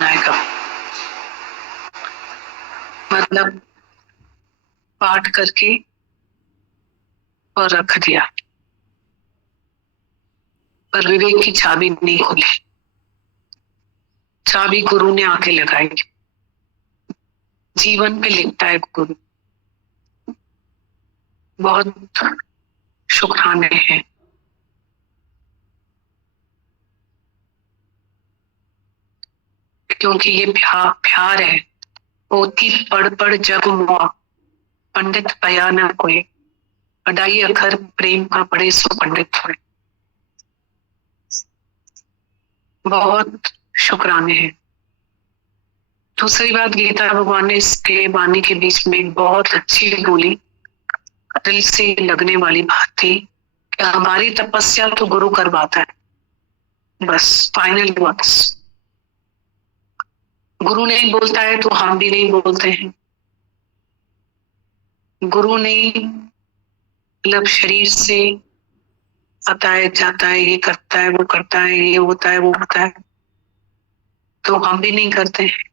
आएगा। मतलब पाठ करके और रख दिया, पर विवेक की चाबी नहीं खुली। चाबी गुरु ने आके लगाई। जीवन पे लिखता है गुरु। बहुत शुक्राने हैं। क्योंकि ये प्यार है। पोती पढ़ पढ़ जग मुआ, पंडित पया न कोई, पढ़ाई अखर प्रेम का पढ़े सो पंडित हुए। बहुत शुक्राने हैं। दूसरी बात, गीता भगवान ने इसके वाणी के बीच में एक बहुत अच्छी बोली, दिल से लगने वाली बात थी कि हमारी तपस्या तो गुरु करवाता है। बस फाइनल वर्ड्स। गुरु नहीं बोलता है तो हम भी नहीं बोलते हैं। गुरु नहीं, मतलब शरीर से आता है जाता है, ये करता है वो करता है, ये होता है वो होता है, तो हम भी नहीं करते हैं।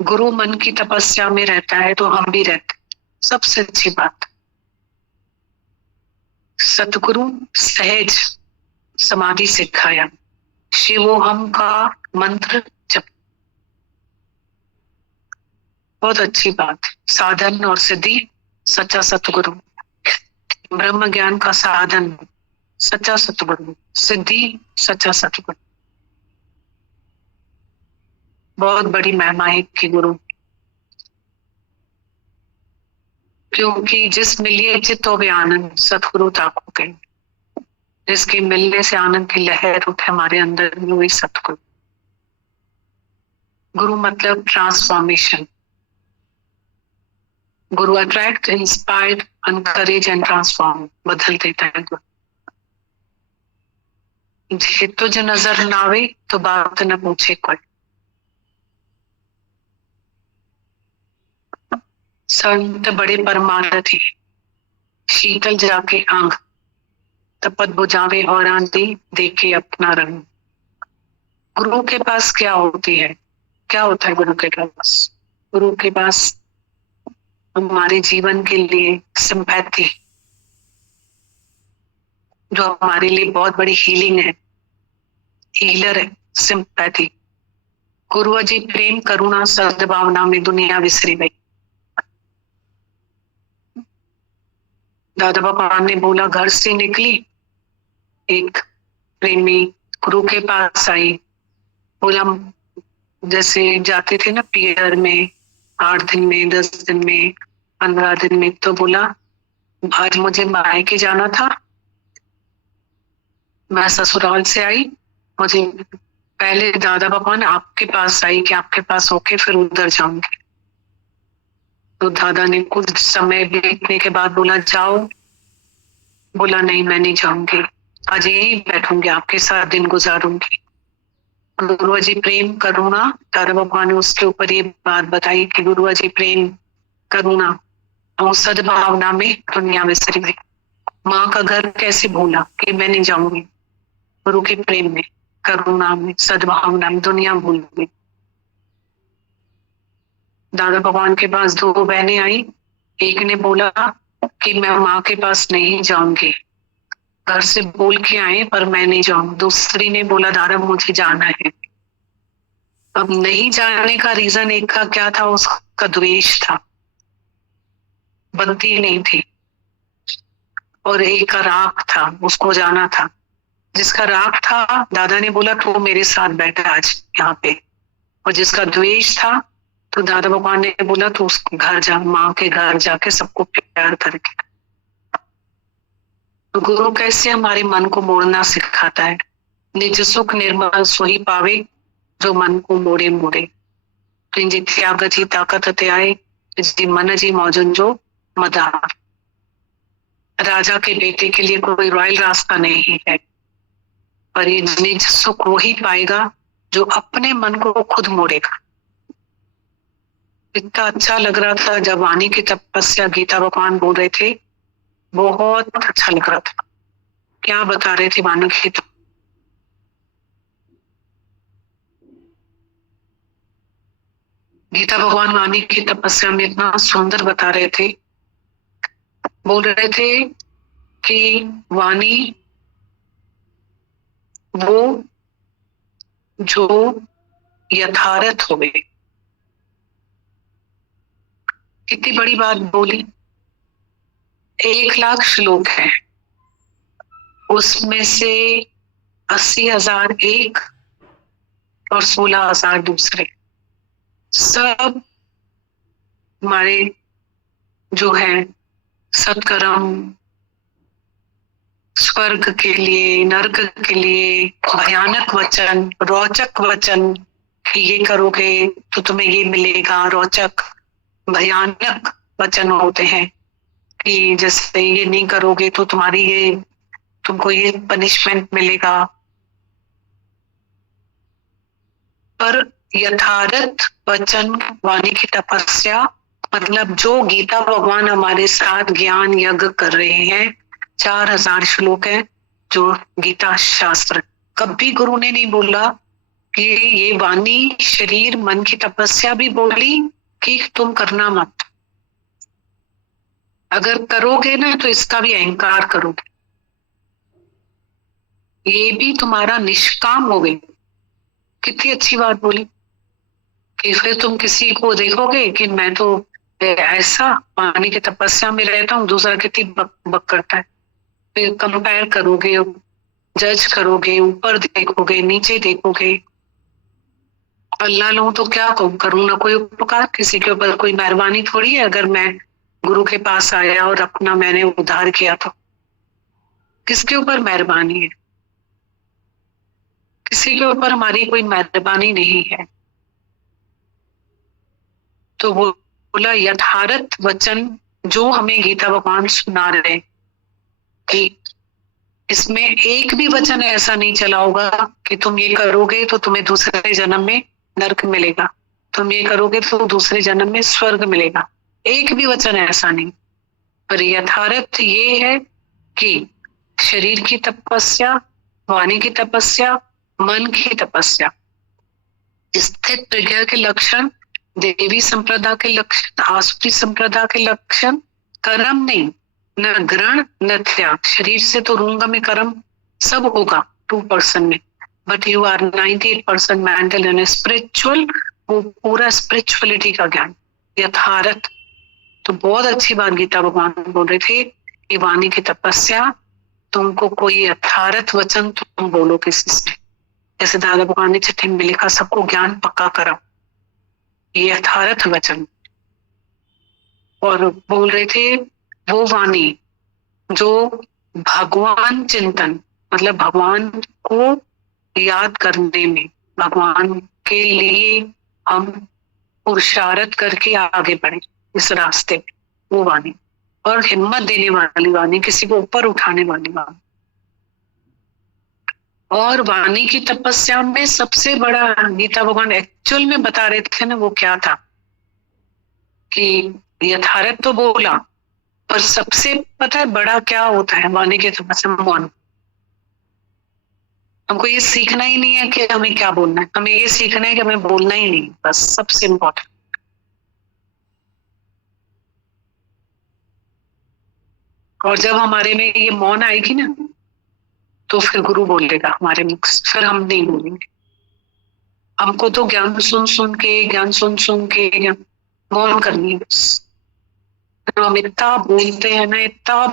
गुरु मन की तपस्या में रहता है तो हम भी रहते हैं। सबसे अच्छी बात, सतगुरु सहज समाधि सिखाया, शिवोहम का मंत्र जप। बहुत अच्छी बात। साधन और सिद्धि सच्चा सतगुरु, ब्रह्म ज्ञान का साधन सच्चा सतगुरु, सिद्धि सच्चा सतगुरु। बहुत बड़ी महिमा है कि गुरु, क्योंकि जिस मिलिए चित होवे आनंद, सतगुरु ताको के। जिसके मिलने से आनंद की लहर उठे हमारे अंदर, वही सतगुरु। गुरु मतलब transformation. Guru attract, inspire, encourage and transform, बदल देता है गुरु। जे तुझ नजर ना आवे तो बात न पूछे कोई। संत बड़े परमानथी, शीतल जाके आंग, तपत बुझावे और आंधी देखे अपना रंग। गुरु के पास क्या होती है? क्या होता है गुरु के पास? गुरु के पास हमारे जीवन के लिए सिंपैथी, जो हमारे लिए बहुत बड़ी हीलिंग है, हीलर है। सिंपैथी। गुरु जी प्रेम करुणा सद्भावना में दुनिया विसरी गई। दादा भगवान ने बोला, घर से निकली एक प्रेमी गुरु के पास आई। बोला, जैसे जाते थे ना पियर में, 8 दिन में, 10 दिन में, 15 दिन में, तो बोला आज मुझे मायके जाना था, मैं ससुराल से आई, मुझे पहले दादा भगवान आपके पास आई कि आपके पास होके फिर उधर जाऊंगी। तो दादा ने कुछ समय बीतने के बाद बोला जाओ। बोला नहीं, मैं नहीं जाऊंगी, आज यही बैठूंगी, आपके साथ दिन गुजारूंगी। गुरु जी प्रेम करुणा, दादा भगवान ने उसके ऊपर ये बात बताई कि गुरु जी प्रेम करुणा और सद्भावना में दुनिया विसरी गई। माँ का घर कैसे भूला कि मैं नहीं जाऊंगी। गुरु के प्रेम में, करुणा में, सद्भावना में दुनिया भूल गई। दादा भगवान के पास 2 बहनें आई। एक ने बोला कि मैं माँ के पास नहीं जाऊंगी, घर से बोल के आए पर मैं नहीं जाऊंगी। दूसरी ने बोला दादा मुझे जाना है। अब नहीं जाने का रीजन एक का क्या था? उसका द्वेष था, बनती नहीं थी। और एक का राग था, उसको जाना था। जिसका राग था, दादा ने बोला तो मेरे साथ बैठा आज यहाँ पे। और जिसका द्वेष था, तो दादा भगवान ने बोला तो उसको घर जा, माँ के घर जाके सबको प्यार करके। तो गुरु कैसे हमारे मन को मोड़ना सिखाता है। निज सुख निर्मल सोही पावे, जो मन को मोड़े मोड़े। तुझे त्याग जी ताकत ते आए, जी मन जी मौजन जो मदार। राजा के बेटे के लिए कोई रॉयल रास्ता नहीं है, पर ये निज सुख वही पाएगा जो अपने मन को खुद मोड़ेगा। इतना अच्छा लग रहा था जब वाणी की तपस्या गीता भगवान बोल रहे थे, बहुत अच्छा लग रहा था। क्या बता रहे थे वाणी की गीता भगवान वाणी की तपस्या में इतना सुंदर बता रहे थे, बोल रहे थे कि वाणी वो जो यथार्थ हो गई। कितनी बड़ी बात बोली। 1,00,000 श्लोक है, उसमें से 80,000 एक और 16,000 दूसरे, सब हमारे जो है सत्कर्म, स्वर्ग के लिए, नरक के लिए भयानक वचन, रोचक वचन कि ये करोगे तो तुम्हें ये मिलेगा। रोचक भयानक वचन होते हैं कि जैसे ये नहीं करोगे तो तुमको ये पनिशमेंट मिलेगा। पर यथार्थ वचन वाणी की तपस्या मतलब जो गीता भगवान हमारे साथ ज्ञान यज्ञ कर रहे हैं, 4,000 श्लोक है जो गीता शास्त्र। कभी गुरु ने नहीं बोला कि ये वाणी शरीर मन की तपस्या भी बोली कि तुम करना मत, अगर करोगे ना तो इसका भी अहंकार करोगे, ये भी तुम्हारा निष्काम हो गई। कितनी अच्छी बात बोली कि फिर तुम किसी को देखोगे कि मैं तो ऐसा वाणी की तपस्या में रहता हूँ, दूसरा कितनी बक करता है, फिर कंपेयर करोगे, जज करोगे, ऊपर देखोगे, नीचे देखोगे। अल्लाह लूं तो क्या करूं ना कोई उपकार, किसी के ऊपर कोई मेहरबानी थोड़ी है। अगर मैं गुरु के पास आया और अपना मैंने उद्धार किया तो किसके ऊपर मेहरबानी है? किसी के ऊपर हमारी कोई मेहरबानी नहीं है। तो वो बोला यथार्थ वचन जो हमें गीता भगवान सुना रहे कि इसमें एक भी वचन ऐसा नहीं चला होगा कि तुम ये करोगे तो तुम्हें दूसरे जन्म में नरक मिलेगा, तुम ये करोगे तो दूसरे जन्म में स्वर्ग मिलेगा। एक भी वचन ऐसा नहीं। पर यथार्थ ये है कि शरीर की तपस्या, वाणी की तपस्या, मन की तपस्या, स्थित प्रज्ञा के लक्षण, देवी संप्रदाय के लक्षण, आसुरी संप्रदाय के लक्षण, कर्म नहीं, न ग्रहण न त्याग। शरीर से तो रूंगा में कर्म सब होगा 2% में, but you are 98% mental and spiritual. वो पूरा स्पिरिचुअलिटी का ज्ञान यथार्थ। तो बहुत अच्छी बात गीता भगवान बोल रहे थे कि वाणी की तपस्या, तुमको कोई यथार्थ वचन तुम बोलो किसी से, जैसे दादा भगवान ने चिट्ठी में लिखा सबको ज्ञान पक्का करो, ये यथार्थ वचन। और बोल रहे थे वो वाणी जो भगवान चिंतन मतलब भगवान को याद करने में, भगवान के लिए हम पुरुषार्थ करके आगे बढ़े इस रास्ते में, वो वाणी। और हिम्मत देने वाली वाणी, किसी को ऊपर उठाने वाली वाणी। और वाणी की तपस्या में सबसे बड़ा गीता भगवान एक्चुअल में बता रहे थे ना, वो क्या था कि यथार्थ तो बोला, पर सबसे पता है बड़ा क्या होता है वाणी की तपस्या? मौन। हमको ये सीखना ही नहीं है कि हमें क्या बोलना है, हमें ये सीखना है कि हमें बोलना ही नहीं, बस सबसे इम्पोर्टेंट। और जब हमारे में ये मौन आएगी ना, तो फिर गुरु बोलेगा हमारे मुख से, फिर हम नहीं बोलेंगे। हमको तो ज्ञान सुन सुन के मौन करनी है बस। तो हम इतना बोलते हैं ना, इतना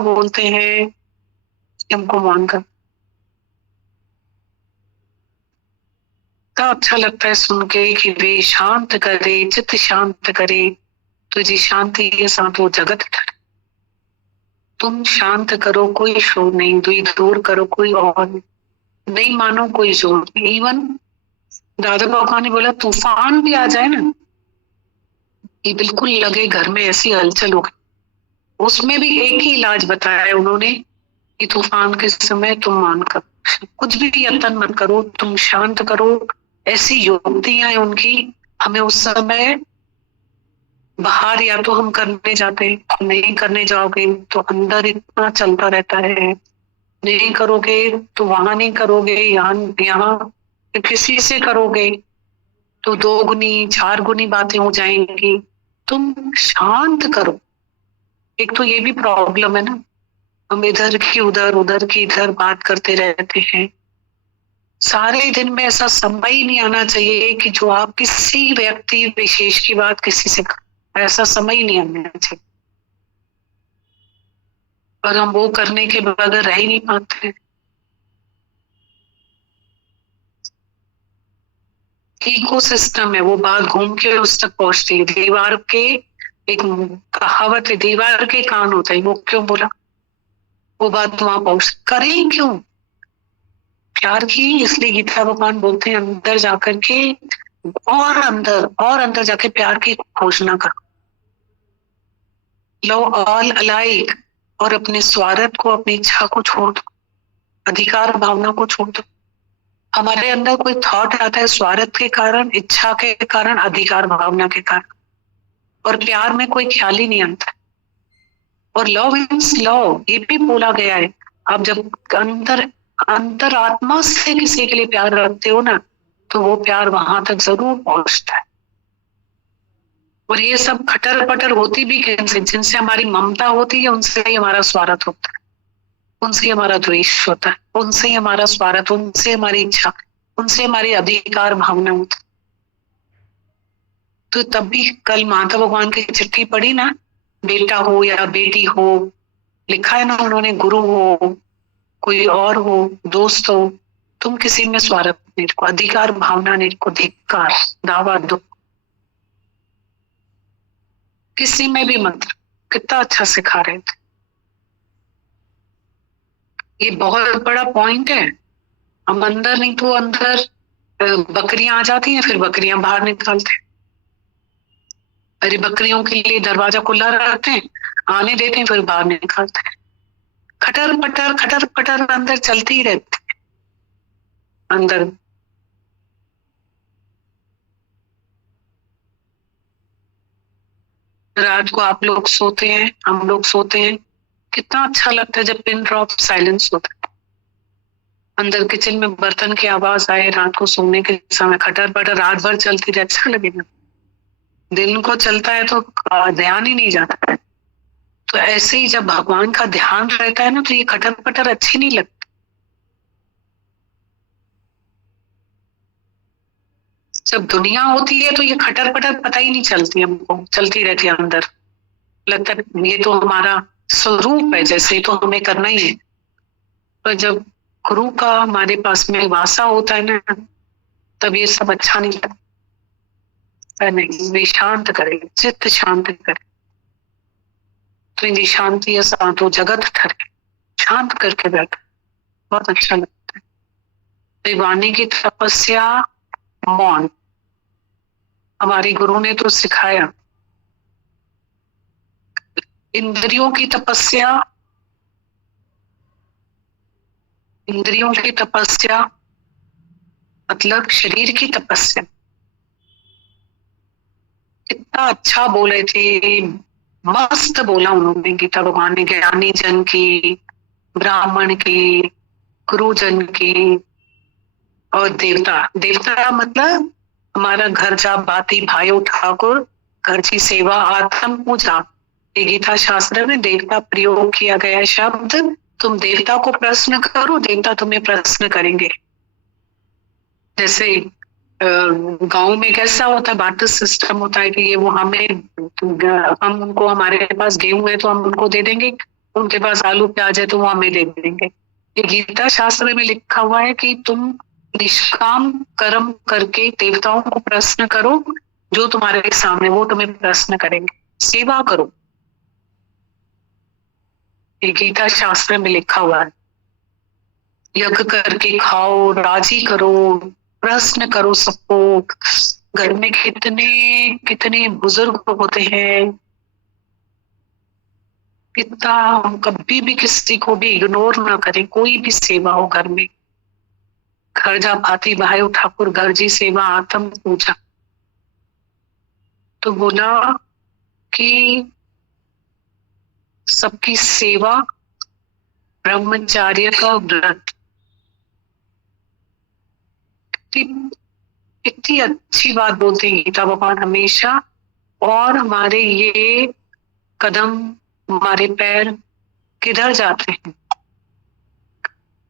बोलते हैं कि हमको मौन कर। इतना अच्छा लगता है सुन के कि वे शांत करे, चित्त शांत करे, तुझी शांति के साथ वो जगत ठहरे। तुम शांत करो, कोई शोर नहीं, दूर करो, कोई और नहीं मानो, कोई जोर नहीं। इवन दादा भगवान ने बोला तूफान भी आ जाए ना, ये बिल्कुल लगे घर में ऐसी हलचल हो गई, उसमें भी एक ही इलाज बताया है उन्होंने कि तूफान के समय तुम मान कर कुछ भी यत्न मत करो, तुम शांत करो। ऐसी युक्तियां हैं उनकी। हमें उस समय बाहर या तो हम करने जाते, नहीं करने जाओगे तो अंदर इतना चलता रहता है, नहीं करोगे तो वहां नहीं करोगे, यहाँ किसी से करोगे तो 2 गुनी 4 गुनी बातें हो जाएंगी। तुम शांत करो। एक तो ये भी प्रॉब्लम है ना, हम इधर की उधर उधर की इधर बात करते रहते हैं। सारे दिन में ऐसा समय ही नहीं आना चाहिए कि जो आप किसी व्यक्ति विशेष की बात किसी से ऐसा समय ही नहीं आना चाहिए, और हम वो करने के बगैर रह ही नहीं पाते। इको सिस्टम है, वो बात घूम के उस तक पहुंचती है। दीवार के एक कहावत है, दीवार के कान होता है, वो क्यों बोला, वो बात वहां पहुंच करें क्यों? प्यार की इसलिए गीता भगवान बोलते हैं अंदर जाकर के और अंदर जाके प्यार की खोज ना करो। लो ऑल अलाइक, और अपने स्वार्थ को, अपनी इच्छा को छोड़ दो, अधिकार भावना को छोड़ दो। हमारे अंदर कोई थॉट आता है स्वार्थ के कारण, इच्छा के कारण, अधिकार भावना के कारण, और प्यार में कोई ख्याल ही नहीं आता। और लव इज लव, ये भी बोला गया है। आप जब अंदर अंतर आत्मा से किसी के लिए प्यार रखते हो ना, तो वो प्यार वहां तक जरूर पहुंचता है। और ये सब खटर पटर होती भी किनसे, जिनसे हमारी ममता होती है उनसे ही हमारा स्वार्थ होता है, उनसे हमारा द्वेष होता है, उनसे ही हमारा स्वार्थ, उनसे हमारी इच्छा, उनसे हमारी अधिकार भावना होती। तो तब भी कल माता भगवान की चिट्ठी पढ़ी ना, बेटा हो या बेटी हो, लिखा है ना उन्होंने, गुरु हो, कोई और हो, दोस्त हो, तुम किसी में स्वार्थ नहीं रखो, अधिकार भावना नहीं रखो, धिक्कार दावा दो, किसी में भी मत। कितना अच्छा सिखा रहे थे। ये बहुत बड़ा पॉइंट है। हम अंदर नहीं तो अंदर बकरियां आ जाती हैं, फिर बकरियां बाहर निकालते हैं। अरे बकरियों के लिए दरवाजा खुला रखते हैं, आने देते हैं, फिर बाहर निकालते हैं। खटर पटर अंदर चलती ही रहती है। अंदर रात को आप लोग सोते हैं, हम लोग सोते हैं, कितना अच्छा लगता है जब पिन ड्रॉप साइलेंस होता है। अंदर किचन में बर्तन की आवाज आए रात को सोने के समय, खटर पटर रात भर चलती रहे, अच्छा लगेगा। दिन को चलता है तो ध्यान ही नहीं जाता है। तो ऐसे ही जब भगवान का ध्यान रहता है ना, तो ये खटर पटर अच्छी नहीं लगती। जब दुनिया होती है तो ये खटर पटर पता ही नहीं चलती, हमको चलती रहती है अंदर। लगता है ये तो हमारा स्वरूप है, जैसे तो हमें करना ही है। पर जब गुरु का हमारे पास में वासा होता है ना, तब ये सब अच्छा नहीं लगता। नहीं, वे शांत करे, चित्त शांत करे, तो इनकी शांति तो जगत ठरे, शांत करके बैठ, बहुत अच्छा लगता है। वाणी की तपस्या, मौन, हमारे गुरु ने तो सिखाया। इंद्रियों की तपस्या, इंद्रियों की तपस्या मतलब शरीर की तपस्या। कितना अच्छा बोले थे, मस्त बोला उन्होंने गीता भगवान ने। ज्ञानी जन की, ब्राह्मण की, गुरुजन की, और देवता। देवता मतलब हमारा घर जा बाती भाइयों ठाकुर, घर की सेवा, आत्म पूजा। ये गीता शास्त्र में देवता प्रयोग किया गया शब्द। तुम देवता को प्रश्न करो, देवता तुम्हें प्रश्न करेंगे। जैसे गांव में कैसा होता है, बार्टर सिस्टम होता है कि ये वो हमें, हम उनको, हमारे पास गेहूं है तो हम उनको दे देंगे, उनके पास आलू प्याज है तो वो हमें दे देंगे। ये गीता शास्त्र में लिखा हुआ है कि तुम निष्काम कर्म करके देवताओं को प्रश्न करो, जो तुम्हारे सामने वो तुम्हें प्रश्न करेंगे। सेवा करो, ये गीता शास्त्र में लिखा हुआ है। यज्ञ करके खाओ, राजी करो, प्रश्न करो सबको। घर में कितने कितने बुजुर्ग होते हैं, कितना हम कभी भी किसी को भी इग्नोर ना करें। कोई भी सेवा हो घर में, घर जा भाती भाई ठाकुर, घर जी सेवा, आत्म पूजा। तो बोला कि सबकी सेवा, ब्रह्मचार्य का व्रत। इतनी अच्छी बात बोलते हैं गीता भगवान हमेशा, और हमारे ये कदम, हमारे पैर किधर जाते हैं।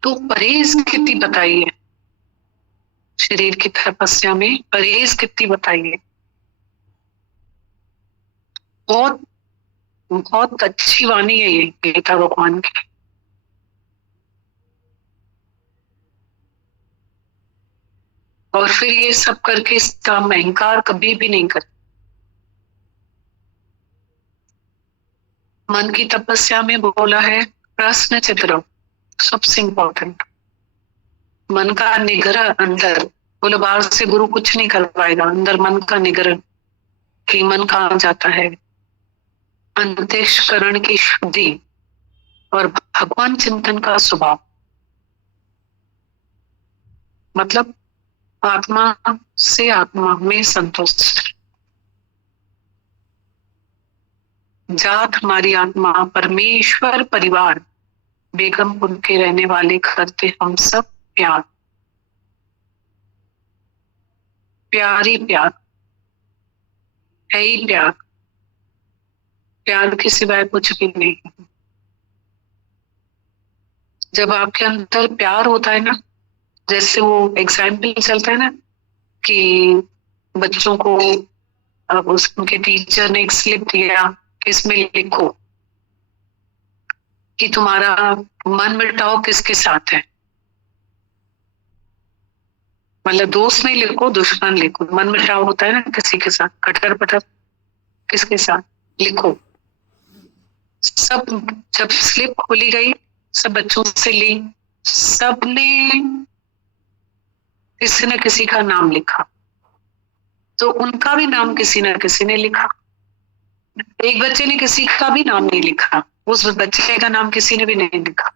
तो परहेज कितनी बताइए, शरीर की तपस्या में परहेज कितनी बताइए। बहुत बहुत अच्छी वाणी है ये गीता भगवान की। और फिर ये सब करके इसका अहंकार कभी भी नहीं कर। मन की तपस्या में बोला है प्रश्न चित्र सबसे इंपॉर्टेंट। मन का निग्रह अंदर, बोले बाहर से गुरु कुछ नहीं कर पाएगा, अंदर मन का निग्रह कि मन कहाँ जाता है, अंतःकरण की शुद्धि और भगवान चिंतन का स्वभाव। मतलब आत्मा से आत्मा में संतोष। जात हमारी आत्मा परमेश्वर परिवार बेगमपुर के रहने वाले करते हम सब प्यार, प्यारी प्यार है ही प्यार, प्यार के सिवाय कुछ भी नहीं। जब आपके अंदर प्यार होता है ना, जैसे वो एग्जाम्पल चलता है ना कि बच्चों को अब उनके टीचर ने एक स्लिप दिया कि इसमें लिखो कि तुम्हारा मन मिटाओ किसके साथ है। मतलब दोस्त नहीं लिखो, दुश्मन लिखो। मन मिटाओ होता है ना किसी के साथ, कटर पटर किसके साथ लिखो। सब जब स्लिप खोली गई, सब बच्चों से ली, सबने किसी न किसी का नाम लिखा, तो उनका भी नाम किसी न किसी ने लिखा। एक बच्चे ने किसी का भी नाम नहीं लिखा, उस बच्चे का नाम किसी ने भी नहीं लिखा।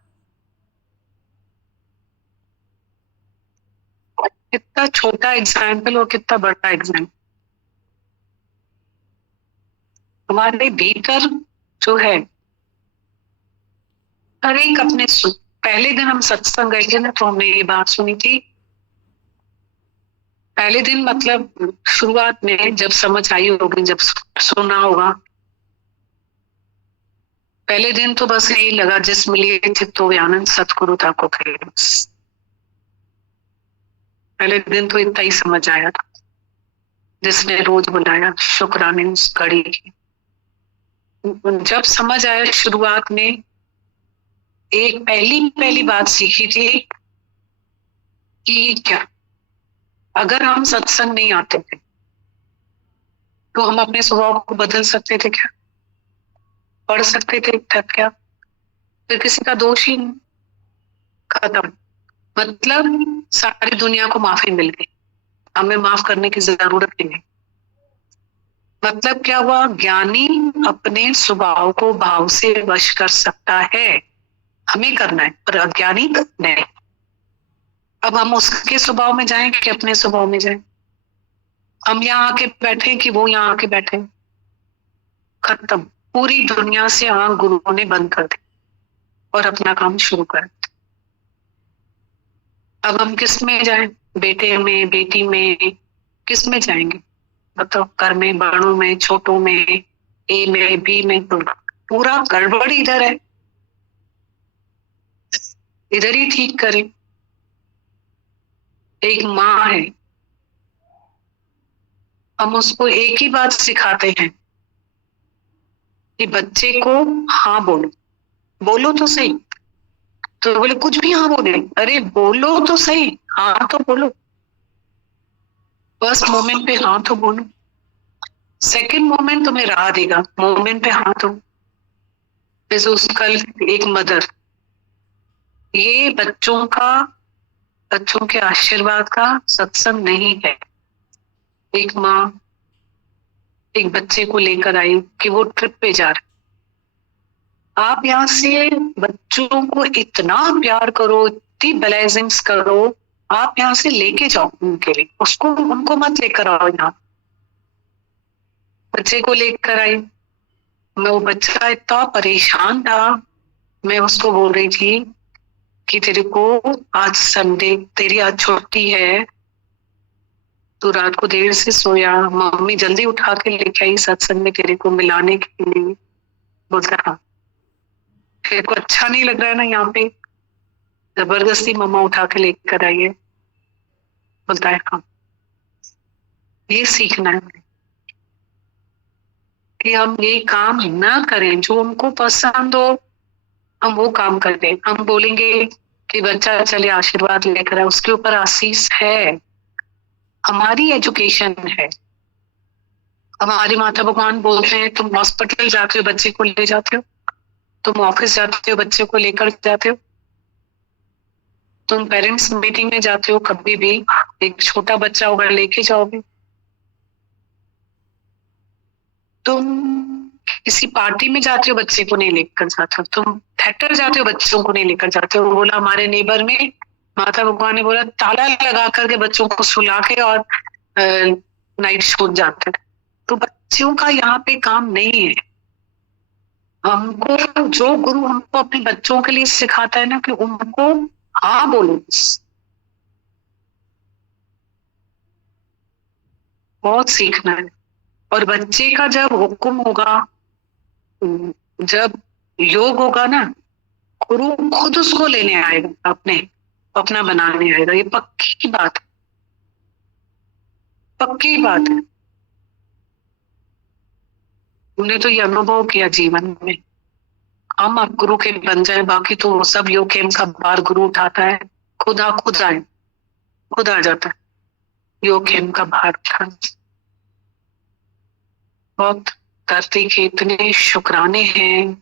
कितना छोटा एग्जाम्पल और कितना बड़ा एग्जाम्पल। हमारे भीतर जो है हर एक अपने पहले दिन हम सत्संग गए थे ना, तो हमने ये बात सुनी थी। पहले दिन मतलब शुरुआत में जब समझ आई होगी, जब सुना होगा, पहले दिन तो बस यही लगा जिस मिलिए चित्तो आनंद सतगुरु ताको खे। पहले दिन तो इतना ही समझ आया था, जिसने रोज बुलाया शुक्राने उस घड़ी की। जब समझ आया शुरुआत में, एक पहली बात सीखी थी कि क्या अगर हम सत्संग नहीं आते थे तो हम अपने स्वभाव को बदल सकते थे क्या, पढ़ सकते थे क्या, फिर किसी का दोष ही नहीं, खत्म। मतलब सारी दुनिया को माफी मिल गई, हमें माफ करने की जरूरत ही नहीं। मतलब क्या हुआ, ज्ञानी अपने स्वभाव को भाव से वश कर सकता है, हमें करना है, पर अज्ञानी नहीं। अब हम उसके स्वभाव में जाएं कि अपने स्वभाव में जाएं, हम यहाँ आके बैठे कि वो यहाँ आके बैठे, खत्म। पूरी दुनिया से आंख गुरुओं ने बंद कर दी और अपना काम शुरू कर दिया। अब हम किस में जाएं, बेटे में, बेटी में, किस में जाएंगे बताओ? घर में, बड़ों में, छोटों में, ए में, बी में, तो पूरा गड़बड़ इधर है, इधर ही ठीक करें। एक माँ है, हम उसको एक ही बात सिखाते हैं कि बच्चे को हाँ बोलो, बोलो तो सही। तो बोले कुछ भी हाँ बोले, अरे बोलो तो सही, हाँ तो बोलो, फर्स्ट मोमेंट पे हाँ तो बोलो, सेकंड मोमेंट तुम्हें राह देगा, मोमेंट पे हाँ तो। जैसे उस कल एक मदर, ये बच्चों के आशीर्वाद का सत्संग नहीं है। एक माँ एक बच्चे को लेकर आई कि वो ट्रिप पे जा रहे, आप यहाँ से बच्चों को इतना प्यार करो, इतनी ब्लेसिंग्स करो, आप यहाँ से लेके जाओ उनके लिए, उसको उनको मत लेकर आओ यहाँ। बच्चे को लेकर आई, मैं वो बच्चा इतना परेशान था, मैं उसको बोल रही थी कि तेरे को आज संडे, तेरी आज छुट्टी है, तू रात को देर से सोया, मम्मी जल्दी उठा के लेके आई सत्संग में तेरे को मिलाने के लिए। बोलता हाँ। तेरे को अच्छा नहीं लग रहा है ना यहाँ पे, जबरदस्ती मम्मा उठा के लेकर आई है। बोलता है हाँ। ये सीखना है कि हम ये काम ना करें जो उनको पसंद हो, हम वो काम कर दें। हम बोलेंगे कि बच्चा चले आशीर्वाद लेकर आए, उसके ऊपर आशीष है, हमारी एजुकेशन है। हमारे माता भगवान बोलते हैं तुम हॉस्पिटल जाते हो बच्चे को ले जाते हो, तुम ऑफिस जाते हो बच्चे को लेकर जाते हो, तुम पेरेंट्स मीटिंग में जाते हो, कभी भी एक छोटा बच्चा होगा लेके जाओगे। तुम किसी पार्टी में जाते हो बच्चे को नहीं लेकर जाते हो, तुम थिएटर जाते हो बच्चों को नहीं लेकर जाते हो। बोला हमारे नेबर में माता भगवान ने बोला ताला लगा करके बच्चों को सुला के और नाइट शो जाते थे। तो बच्चों का यहाँ पे काम नहीं है। हमको जो गुरु हमको अपने बच्चों के लिए सिखाता है ना कि उनको हाँ बोलो, बहुत सीखना है। और बच्चे का जब हुक्म होगा, जब योग होगा ना, गुरु खुद उसको लेने आएगा, अपना बनाने आएगा। ये पक्की बात है, पक्की बात है। उन्हें तो ये अनुभव किया जीवन में। हम अब गुरु के बन जाए, बाकी तो सब योग खेम का बार गुरु उठाता है, खुद आ जाता है योग खेम का भार उठा। बहुत धरती के इतने शुक्राने हैं।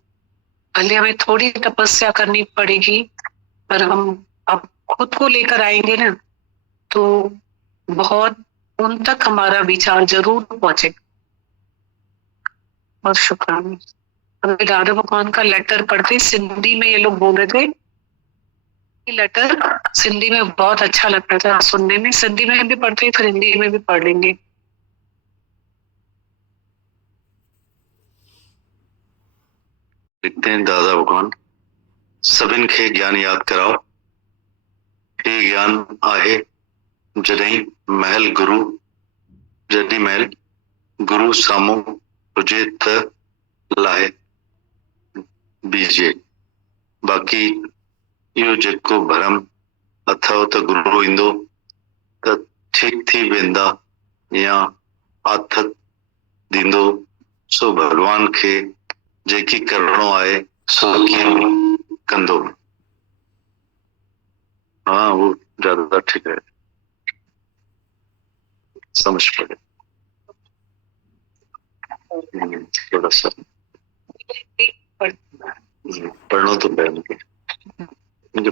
भले हमें थोड़ी तपस्या करनी पड़ेगी, पर हम अब खुद को लेकर आएंगे ना, तो बहुत उन तक हमारा विचार जरूर पहुंचेगा। बहुत शुक्राने। अभी दादा भगवान का लेटर पढ़ते, सिंधी में ये लोग बोल रहे थे, लेटर सिंधी में बहुत अच्छा लगता था सुनने में। सिंधी में भी पढ़ते, फिर हिंदी में भी पढ़ लेंगे। लिखते हैं दादा भगवान, सभिन खे ज्ञान याद कराओ, हे ज्ञान आहे जॾहिं महल गुरु, जॾहिं महल गुरु साम्हूं हुजे त लाहे बीजे। बाक़ी इहो जेको भरम अथव त गुरु ईंदो त ठीक थी वेंदा या आथत ॾींदो, सो भगवान खे जेकी करणो आहे सो कीअं कंदो। हाँ, वो ज्यादा ठीक है, समझ पड़े थोड़ा सा पढ़ो तो मुझे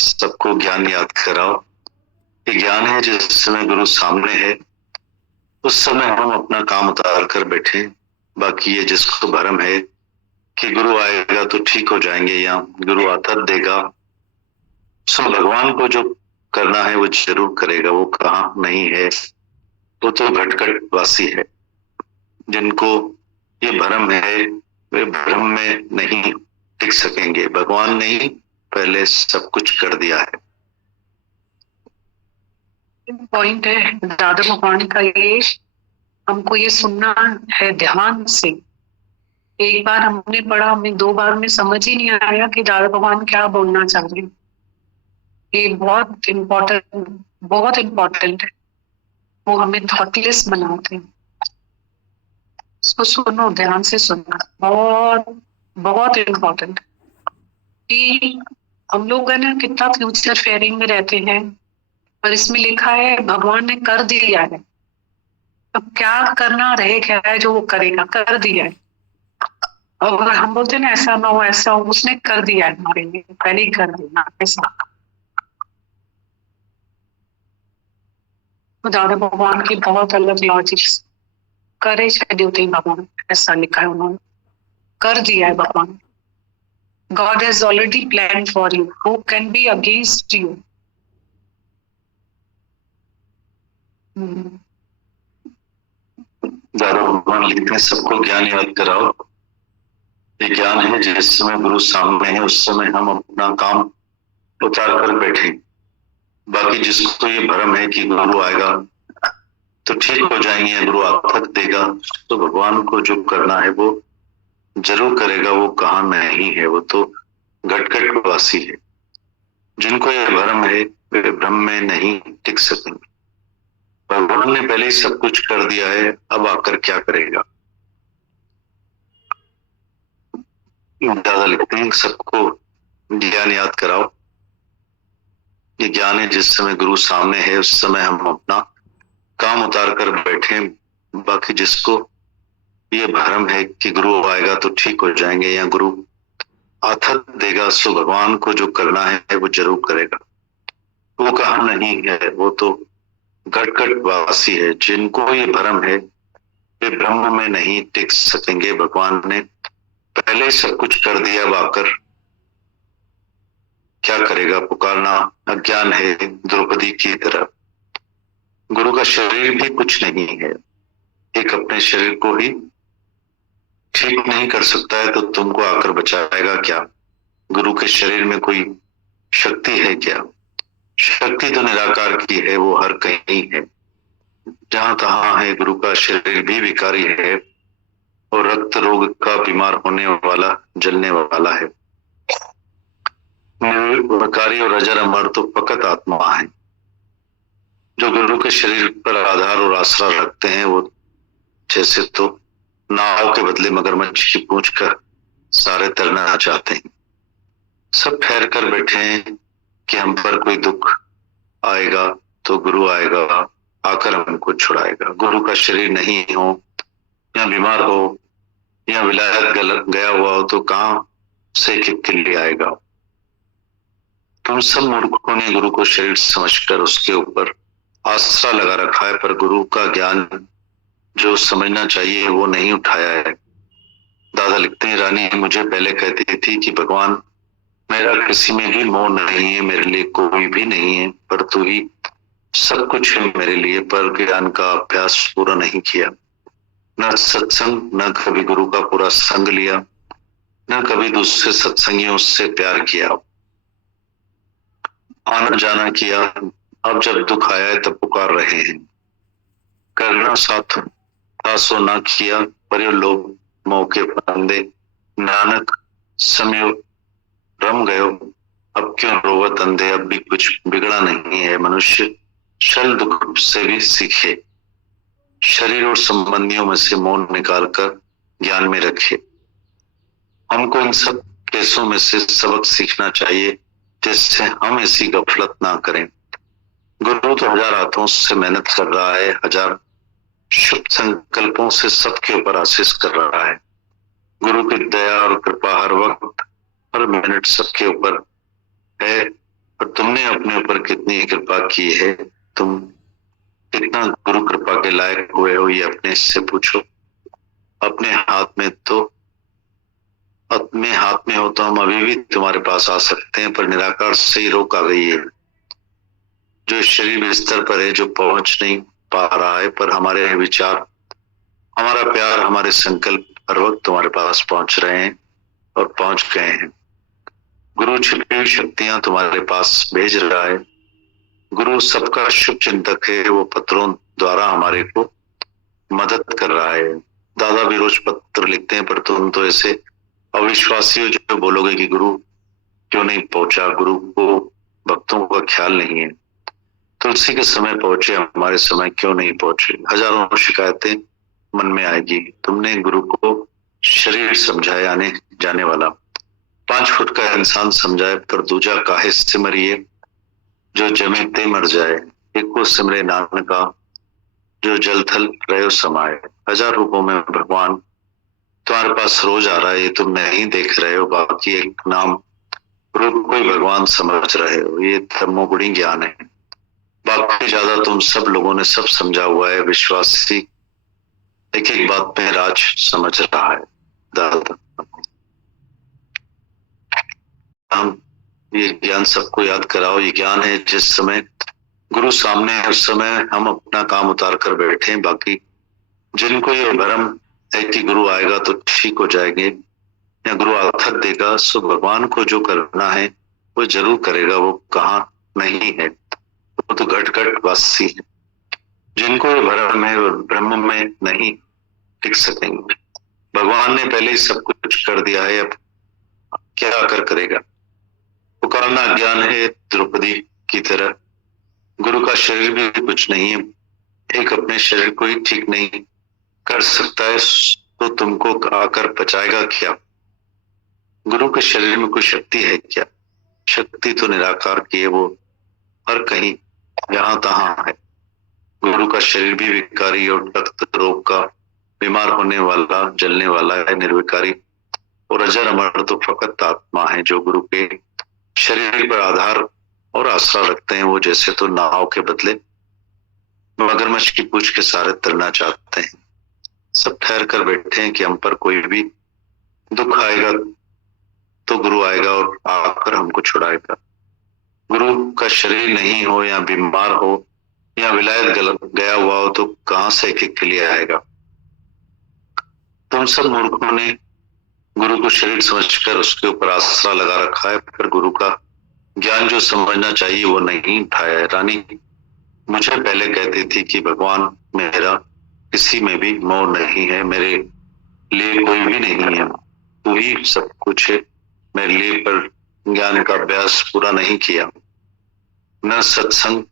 सबको ज्ञान याद कराओ। ये ज्ञान है जिस समय गुरु सामने है उस समय हम अपना काम उतार कर बैठे। बाकी ये जिसको भरम है कि गुरु आएगा तो ठीक हो जाएंगे या गुरु आतर देगा, सो भगवान को जो करना है वो जरूर करेगा। वो कहाँ नहीं है, वो तो भटकट वासी है। जिनको ये भ्रम है वे भ्रम में नहीं टिक सकेंगे। भगवान ने ही पहले सब कुछ कर दिया है। पॉइंट है दादा भगवान का ये, हमको ये सुनना है ध्यान से। एक बार हमने पढ़ा, हमें 2 बार में समझ ही नहीं आया कि दादा भगवान क्या बोलना चाह रहे हैं। ये बहुत इम्पोर्टेंट है। वो हमें थॉटलेस बनाते हैं। इसको सुनो, ध्यान से सुनना, बहुत इम्पोर्टेंट। कि हम लोग है ना कितना फ्यूचर फेयरिंग में रहते हैं, और इसमें लिखा है भगवान ने कर दिया है, अब क्या करना रहे क्या है जो वो करेगा, कर दिया है। और हम बोलते हैं ना ऐसा ना हो ऐसा हो, उसने कर दिया है हमारे लिए, पहले ही कर दिया ऐसा। तो दादा भगवान की बहुत अलग लॉजिक्स, करे ड्यूटी भगवान, ऐसा लिखा है उन्होंने, कर दिया है भगवान। God has already planned for you. Who can be against you? दादा भगवान लिखते हैं सबको ज्ञान याद कराओ। ये ज्ञान है जिस समय गुरु सामने है उस समय हम अपना काम उतार कर बैठे। बाकी जिसको ये भ्रम है कि गुरु आएगा तो ठीक हो जाएंगे। गुरु आथक देगा तो भगवान को जो करना है वो जरूर करेगा, वो कहाँ नहीं है, वो तो घट वासी है। जिनको ये भ्रम है वे भ्रम में नहीं टिक सकेंगे। भगवान ने पहले ही सब कुछ कर दिया है, अब आकर क्या करेगा। दादा लिखते हैं सबको ज्ञान याद कराओ। ये ज्ञान है जिस समय गुरु सामने है उस समय हम अपना काम उतार कर बैठे। बाकी जिसको ये भ्रम है कि गुरु आएगा तो ठीक हो जाएंगे या गुरु आथत देगा सो भगवान को जो करना है वो जरूर करेगा, वो कहा नहीं है, वो तो घट वासी है। जिनको ये भ्रम है वे ब्रह्म में नहीं टिक सकेंगे। भगवान ने पहले सब कुछ कर दिया, अब आकर क्या करेगा। पुकारना अज्ञान है द्रौपदी की तरह। गुरु का शरीर भी कुछ नहीं है, एक अपने शरीर को ही ठीक नहीं कर सकता है तो तुमको आकर बचाएगा क्या। गुरु के शरीर में कोई शक्ति है क्या। शक्ति तो निराकार की है, वो हर कहीं है, जहां तहां है। गुरु का शरीर भी विकारी है और रक्त रोग का बीमार होने वाला, जलने वाला है। विकारी और अजर अमर तो फकत आत्मा है। जो गुरु के शरीर पर आधार और आसरा रखते हैं वो जैसे तो नाव के बदले मगरमच्छ की पूंछ का सारे तरना चाहते हैं। सब ठहर कर बैठे हैं कि हम पर कोई दुख आएगा तो गुरु आएगा, आकर हमको छुड़ाएगा। गुरु का शरीर नहीं हो या बीमार हो या विलायत गया हुआ हो तो कहां से किले आएगा। तुम सब मूर्खों ने गुरु को शरीर समझकर उसके ऊपर आसरा लगा रखा है, पर गुरु का ज्ञान जो समझना चाहिए वो नहीं उठाया है। दादा लिखते हैं रानी मुझे पहले कहती थी कि भगवान मेरा किसी में भी मोह नहीं है, मेरे लिए कोई भी नहीं है, पर तू ही सब कुछ है मेरे लिए। पर ज्ञान का अभ्यास पूरा नहीं किया, न सत्संग, न कभी गुरु का पूरा संग लिया, न कभी दूसरे सत्संगियों से प्यार किया, आना जाना किया। अब जब दुख आया है तब पुकार रहे हैं। करना साथ तासो ना किया, पर ये लोग मौके फंदे। नानक समय रम गयो, अब क्यों रोवत अंधे। अब भी कुछ बिगड़ा नहीं है, मनुष्य शल दुख से भी सीखे। शरीर और संबंधियों में से मौन निकालकर ज्ञान में रखे। हमको इन सब केसों में से सबक सीखना चाहिए जिससे हम ऐसी गफलत ना करें। गुरु तो हजार हाथों से मेहनत कर रहा है, हजार शुभ संकल्पों से सबके ऊपर आशीष कर रहा है। गुरु की दया और कृपा हर वक्त हर मिनट सबके ऊपर है। और तुमने अपने ऊपर कितनी कृपा की है, तुम कितना गुरु कृपा के लायक हुए हो, ये अपने से पूछो। अपने हाथ में हो तो हम अभी भी तुम्हारे पास आ सकते हैं, पर निराकार से ही रोक आ गई है। जो शरीर बिस्तर पर है, जो पहुंच नहीं पा रहा है, पर हमारे विचार, हमारा प्यार, हमारे संकल्प हर वक्त तुम्हारे पास पहुंच रहे हैं और पहुंच गए हैं। गुरु छिपी हुई शक्तियां तुम्हारे पास भेज रहा है। गुरु सबका शुभ चिंतक है, वो पत्रों द्वारा हमारे को मदद कर रहा है। दादा भी रोज पत्र लिखते हैं, पर तुम तो ऐसे अविश्वासी हो जो बोलोगे कि गुरु क्यों नहीं पहुंचा, गुरु को भक्तों का ख्याल नहीं है। तुलसी के समय पहुंचे, हमारे समय क्यों नहीं पहुंचे। हजारों शिकायतें मन में आएगी। तुमने गुरु को शरीर समझाया, आने जाने वाला 5 फुट का इंसान समझाए, पर दूजा काहे सिमरिए जो जमे ते मर जाए। एक को सिमरे नानका जो जल थल रहे समाये। 1000 रूपों में भगवान तुम्हारे पास रोज आ रहा है, ये तुम नहीं देख रहे हो। बाकी एक नाम रूप को ही भगवान समझ रहे हो, ये तमोगुणी ज्ञान है। बाकी ज्यादा तुम सब लोगों ने सब समझा हुआ है। विश्वासी एक एक बात पे राज समझ रहा है। दादा हम ये ज्ञान सबको याद कराओ। ये ज्ञान है जिस समय गुरु सामने है उस समय हम अपना काम उतार कर बैठे। बाकी जिनको ये भ्रम है कि गुरु आएगा तो ठीक हो जाएंगे या गुरु आथत देगा, सो भगवान को जो करना है वो जरूर करेगा, वो कहाँ नहीं है, वो तो घट वासी है। जिनको ये भ्रम है वो ब्रह्म में नहीं टिक सकेंगे। भगवान ने पहले ही सब कुछ कर दिया है, अब क्या आकर करेगा। पुकारना ज्ञान है द्रौपदी की तरह। गुरु का शरीर भी कुछ नहीं है, एक अपने शरीर को ही ठीक नहीं कर सकता है तो तुमको आकर बचाएगा क्या। गुरु के शरीर में कोई शक्ति है क्या? शक्ति तो निराकार की है, वो हर कहीं जहां तहां है। गुरु का शरीर भी विकारी और रक्त रोग का बीमार होने वाला जलने वाला है, निर्विकारी और अजर अमर तो फकत आत्मा है जो गुरु के शरीर पर आधार और आसरा रखते हैं। वो जैसे तो नाव के बदले मगरमच्छ की पूंछ के सहारे तैरना चाहते हैं। सब ठहर कर बैठे हैं कि हम पर कोई भी दुख आएगा तो गुरु आएगा और आकर हमको छुड़ाएगा। गुरु का शरीर नहीं हो या बीमार हो या विलायत गया हुआ हो तो कहां से एक के लिए आएगा। तुम सब मूर्खों ने गुरु को शरीर समझकर उसके ऊपर आसरा लगा रखा है, पर गुरु का ज्ञान जो समझना चाहिए वो नहीं उठाया है। रानी मुझे पहले कहती थी कि भगवान मेरा किसी में भी मोह नहीं है, मेरे लिए कोई भी नहीं है, तू ही सब कुछ है मेरे लिए। पर ज्ञान का अभ्यास पूरा नहीं किया, न सत्संग,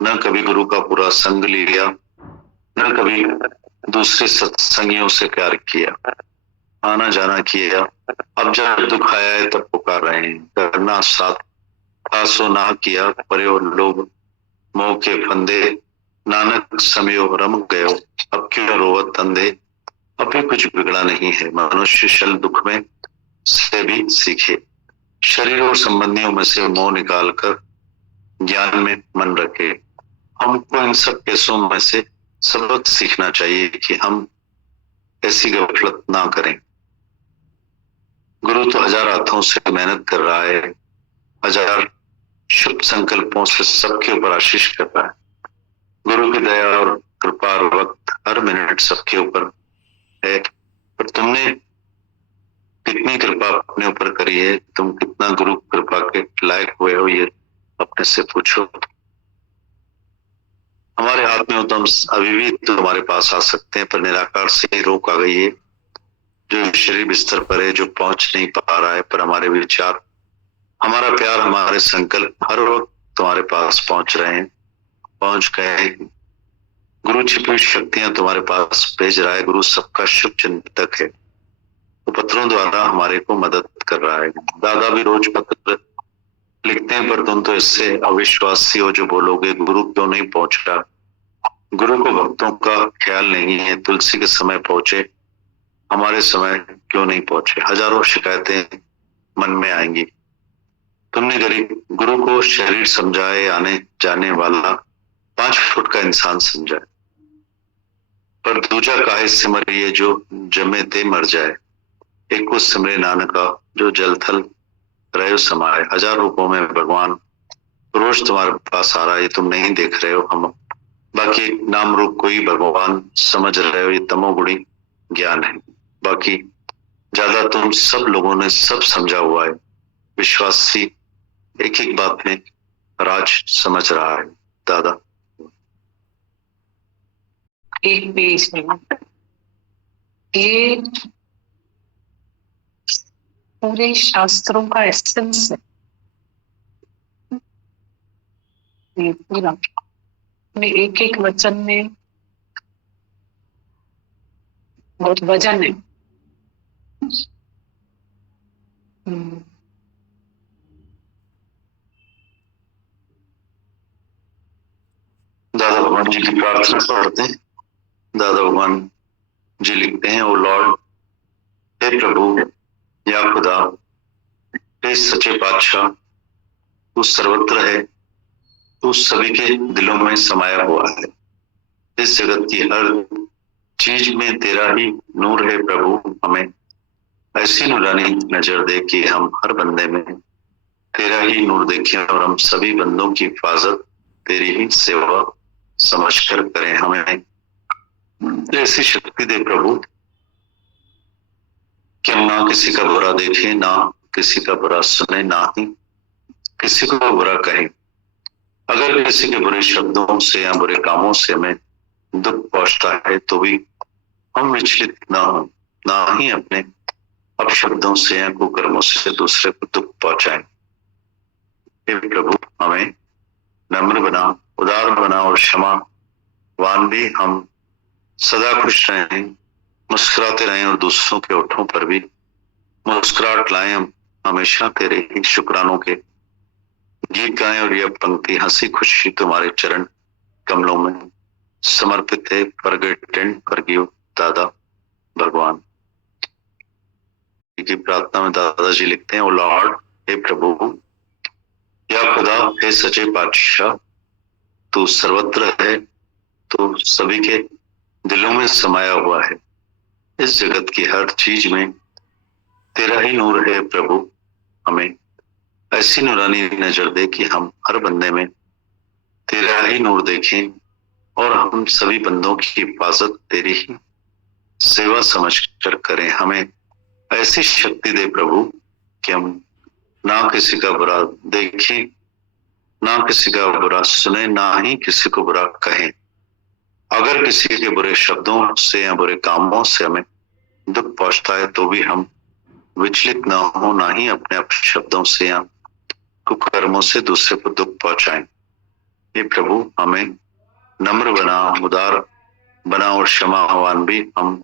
न कभी गुरु का पूरा संग लिया, न कभी दूसरे सत्संगियों से प्यार किया, आना जाना किया। अब जब दुख आया है तब पुकार रहे हैं। करना साथ आसो ना किया, पर्यो लोभ मोह के फंदे, नानक समयो रम गयो, अब क्यों रोवत अंधे। अभी कुछ बिगड़ा नहीं है, मनुष्य शल दुख में से भी सीखे। शरीर और संबंधियों में से मोह निकालकर ज्ञान में मन रखे। हमको इन सब केसों में से सबक सीखना चाहिए कि हम ऐसी गफलत ना करें। गुरु तो हजार हाथों से मेहनत कर रहा है, हजार शुभ संकल्पों से सबके ऊपर आशीष कर रहा है। गुरु की दया और कृपा और वक्त हर मिनट सबके ऊपर है, पर तुमने कितनी कृपा अपने ऊपर करी है, तुम कितना गुरु कृपा के लायक हुए हो, ये अपने से पूछो। हमारे हाथ में हो तो हम अभी भी तुम्हारे पास आ सकते हैं, पर निराकार से रोक आ गई है। जो शरीर बिस्तर पर है, जो पहुंच नहीं पा रहा है, पर हमारे विचार, हमारा प्यार, हमारे संकल्प हर वक्त तुम्हारे पास पहुंच रहे हैं, पहुंच गए। गुरु छिपी हुई शक्तियां तुम्हारे पास भेज रहा है। गुरु सबका शुभ चिंतक है, तो पत्रों द्वारा हमारे को मदद कर रहा है। दादा भी रोज पत्र लिखते हैं, पर तुम तो इससे अविश्वासी हो जो बोलोगे गुरु क्यों नहीं पहुंच रहा। गुरु को भक्तों का ख्याल नहीं है, तुलसी के समय पहुंचे, हमारे समय क्यों नहीं पहुंचे। हजारों शिकायतें मन में आएंगी। तुमने गरीब गुरु को शरीर समझाए, आने जाने वाला 5 फुट का इंसान समझा, पर दूजा काहे सिमरिए जो जमे ते मर जाए। एक को सिमरे नानका जो जल थल रहे समाए। हजार रूपों में भगवान रोज तुम्हारे पास आ रहा है, ये तुम नहीं देख रहे हो। हम बाकी नाम रूप को ही भगवान समझ रहे हो, ये तमोगुणी ज्ञान है। बाकी ज्यादा तुम सब लोगों ने सब समझा हुआ है। विश्वासी एक एक बात में राज समझ रहा है। दादा एक पेज में ये पूरे शास्त्रों का एसेंस है। ये पूरा में एक एक वचन में बहुत वजन है। दादा भगवान जी की प्रार्थना पढ़ते हैं। दादा भगवान जी लिखते हैं, ओ लॉर्ड, हे प्रभु या खुदा, हे सच्चे पातशाह, तू सर्वत्र है, तू सभी के दिलों में समाया हुआ है। इस जगत की हर चीज में तेरा ही नूर है प्रभु। हमें ऐसी नूरानी नजर दे कि हम हर बंदे में तेरा ही नूर देखें और हम सभी बंदों की हिफाजत तेरी ही सेवा समझकर करें। हमें ऐसी शक्ति दे प्रभु कि हम ना किसी का बुरा देखें, ना किसी का बुरा सुने, ना ही किसी को बुरा कहें। अगर किसी के बुरे शब्दों से या बुरे कामों से हमें दुख पहुंचता है तो भी हम विचलित ना हो, ना ही अपने अपशब्दों से या कुकर्मों से दूसरे को दुख पहुंचाएं। हे प्रभु, हमें नम्र बना, उदार बना और क्षमावान भी हम सदा खुश रहें, मुस्कुराते रहें और दूसरों के ओठों पर भी मुस्कुराहट लाएं। हम हमेशा तेरे ही शुक्रानों के गीत गाएं और यह पंक्ति हंसी खुशी तुम्हारे चरण कमलों में समर्पित है। फॉरगिव एंड फॉरगिव दादा भगवान की प्रार्थना में दादाजी लिखते हैं, ओ लॉर्ड, हे प्रभु, या खुदा, हे सच्चे बादशाह, तू सर्वत्र है, तो सभी के दिलों में समाया हुआ है। इस जगत की हर चीज में तेरा ही नूर है प्रभु। हमें ऐसी नूरानी नजर दे कि हम हर बंदे में तेरा ही नूर देखें और हम सभी बंदों की हिफाजत तेरी ही सेवा समझकर करें। हमें ऐसी शक्ति दे प्रभु कि हम ना किसी का बुरा देखें, ना किसी का बुरा सुने, ना ही किसी को बुरा कहें। अगर किसी के बुरे शब्दों से या बुरे कामों से हमें दुख पहुंचता है तो भी हम विचलित ना हो, ना ही अपने शब्दों से या कुकर्मों से दूसरे को दुख पहुंचाएं। ये प्रभु, हमें नम्र बना, उदार बना और क्षमावान भी हम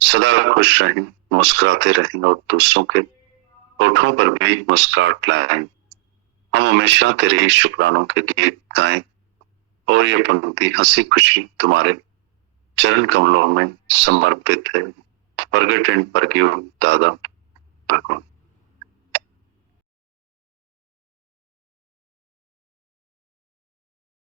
सदा खुश रहें, मुस्कुराते रहें और दूसरों के होठों पर भी मुस्कुराहट लाएं। हम हमेशा तेरे ही शुक्रानों के गीत गाएं और यह पंक्ति हंसी खुशी तुम्हारे चरण कमलों में समर्पित है। फॉरगिव एंड फॉरगिव दादा भगवान।